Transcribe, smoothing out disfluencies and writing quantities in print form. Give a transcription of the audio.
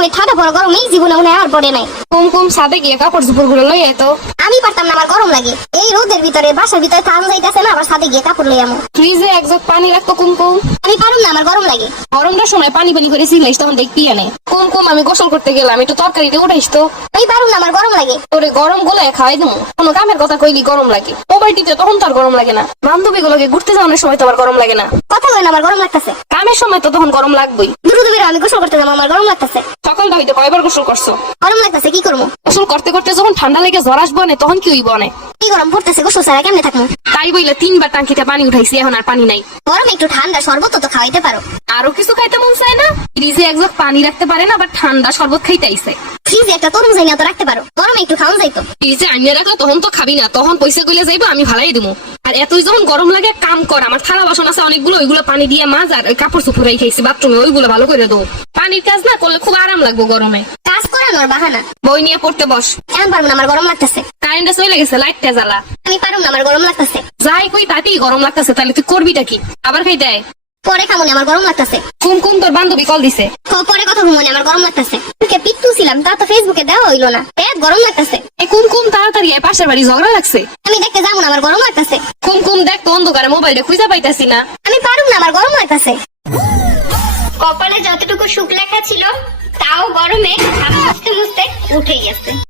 এরকম ঠান্ডা পড়া গরম এই জীবনে মনে হয় আর পড়ে নাই। কুমকুম সাথে গিয়ে কাপড় চোপড় গুলো লই আয় তো। আমি পারতাম না, আমার গরম লাগে। এই রোদের ভিতরে বাসার ভিতরে থাম যাইতেছে না, আবার সাথে গিয়ে কাপড় লই আমো। ফ্রিজে এক জগ পানি রাখতো কুমকুম। আমি পারুম না, আমার গরম লাগে। গরমটার সময় পানি পানি করে সিলাইস তখন দেখবি আনে। কুমকুম আমি গোসল করতে গেলাম, একটু তরকারিতে উঠাইস তো। আমি পারুম না, আমার গরম লাগে। তোরে গরম গুলো খাওয়াই দেবো, কোনো কামের কথা কইলি গরম লাগে। মোবাইল টিপতে তখন তো আর গরম লাগে না। বান্ধবী গুলোকে ঘুরতে যাওয়ার সময় তো আমার গরম লাগে না। কথা বলেন, আমার গরম লাগতেছে। কামের সময় তো তখন গরম লাগবেই। দ্রুত বেরো, আমি গোসল করতে যাবো, আমার গরম লাগতেছে। সকালটা হইতে কয়বার গোসল করছো? গরম লাগতেছে, কি করবো? গোসল করতে করতে যখন ঠান্ডা লেগে জ্বর আসবো না তখন কি হইব না? কি গরম পড়তেছে, গোসল ছাড়া কেমনে থাকবো? তাই বইলে 3বার টাঙ্কিতে পানি উঠাইছি, এখন আর পানি নাই। গরমে একটু ঠান্ডা শরবত তো খাওয়াইতে পারো। আরো কিছু খাইতে মন চায় না? ফ্রিজে এক জগ পানি রাখতে পারে না, আবার ঠান্ডা শরবত খাইতে আইছে। ফ্রিজে একটা তরমুজ এনে তো রাখতে পারো, গরমে একটু খাওয়া যাইতো। ফ্রিজে আনিয়ে রাখলে তখন তো খাবি না, তখন পয়সা কইলে যাইবো, আমি ভালাই দিবো। আর এতই যখন গরম লাগে এক কাম কর, আমার থালা বাসন আছে অনেকগুলো, ওইগুলো পানি দিয়ে মাছ আর ওই কাপড় চোপড় খাইছি বাথরুমে, ওইগুলো ভালো করে দাও। পানির কাজ না করলে খুব আরাম লাগবো গরমে। কাজ করানোর বাহানা। বই নিয়ে পড়তে বস। এখন পারবো না, আমার গরম লাগতেছে। কারেন্টে চলে গেছে, লাইটটা জ্বালা। আমি পারুম না, আমার গরম লাগতেছে। যাই কই তাতেই গরম লাগতেছে, তাহলে তুই করবিটা কি? আবার খাই দেয়। পরে খামো না, আমার গরম লাগতেছে। কুমকুম তোর বান্ধবী কল দিছে। পরে কথা ঘুমো না, আমার গরম লাগতেছে। পিত্তু ছিলাম, তা তো ফেসবুকে দেওয়া হইলো না। পেট গরম লাগতেছে। এই কুমকুম তাড়াতাড়ি আয়, পাশের বাড়ি ঝগড়া লাগছে। আমি দেখতে যাবো না, আমার গরম লাগতেছে। কুমকুম দেখ তো অন্ধকারে মোবাইলটা খুঁজে পাইতাছি না। আমি পারুম না, আমার গরম লাগতেছে। কপালে যতটুকু সুখ লেখা ছিল তাও গরমে ঘাম মুছতে মুছতে উঠে গেছে।